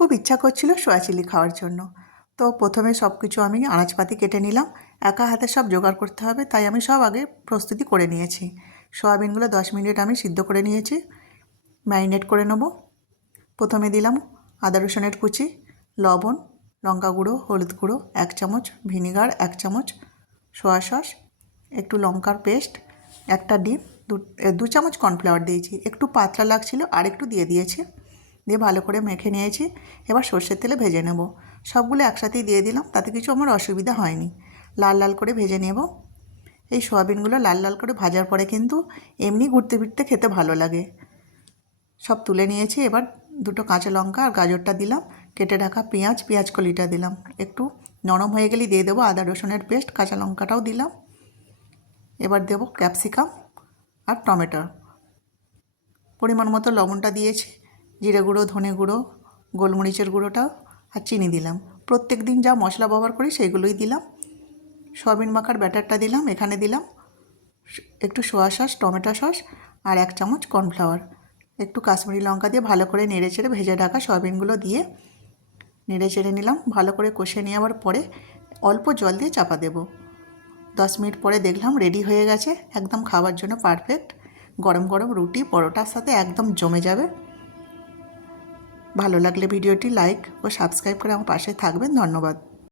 খুব ইচ্ছা করছিল সোয়া চিলি খাওয়ার জন্য। তো প্রথমে সব কিছু আমি আনাজপাতি কেটে নিলাম। একা হাতে সব জোগাড় করতে হবে, তাই আমি সব আগে প্রস্তুতি করে নিয়েছি। সয়াবিনগুলো 10 মিনিট আমি সিদ্ধ করে নিয়েছি, ম্যারিনেট করে নেব। প্রথমে দিলাম আদা রসুনের কুচি, লবণ, লঙ্কা গুঁড়ো, হলুদ গুঁড়ো 1 চামচ, ভিনিগার 1 চামচ, সোয়া সস, একটু লঙ্কার পেস্ট, একটা ডিম, 2 চামচ কর্নফ্লাওয়ার দিয়েছি। একটু পাতলা লাগছিল আর একটু দিয়েছি। দিয়ে ভালো করে মেখে নিয়েছি। এবার সর্ষের তেলে ভেজে নেব। সবগুলো একসাথেই দিয়ে দিলাম, তাতে কিছু আমার অসুবিধা হয়নি। লাল লাল করে ভেজে নেব। এই সয়াবিনগুলো লাল লাল করে ভাজার পরে কিন্তু এমনি ঘুরতে ফিরতে খেতে ভালো লাগে। সব তুলে নিয়েছি। এবার 2টো কাঁচা লঙ্কা আর গাজরটা দিলাম, কেটে রাখা পেঁয়াজ কলিটা দিলাম। একটু নরম হয়ে গেলেই দিয়ে দেবো আদা রসুনের পেস্ট, কাঁচা লঙ্কাটাও দিলাম। এবার দেবো ক্যাপসিকাম আর টমেটো। পরিমাণ মতো লবণটা দিয়েছি, জিরে গুঁড়ো, ধনে গুঁড়ো, গোলমরিচের গুঁড়োটা আর চিনি দিলাম। প্রত্যেক দিন যা মশলা ব্যবহার করি সেগুলোই দিলাম। সয়াবিন মাখার ব্যাটারটা দিলাম। এখানে দিলাম একটু সোয়া সস, টমেটো সস আর 1 চামচ কর্নফ্লাওয়ার। একটু কাশ্মীরি লঙ্কা দিয়ে ভালো করে নেড়েচেড়ে ভেজে রাখা সয়াবিনগুলো দিয়ে নেড়েচেড়ে নিলাম। ভালো করে কষে নেওয়ার পরে অল্প জল দিয়ে চাপা দেব। 10 মিনিট পরে দেখলাম রেডি হয়ে গেছে, একদম খাওয়ার জন্য পারফেক্ট। গরম গরম রুটি পরোটার সাথে একদম জমে যাবে। ভালো লাগলে ভিডিওটি লাইক ও সাবস্ক্রাইব করে আমার পাশে থাকবেন। ধন্যবাদ।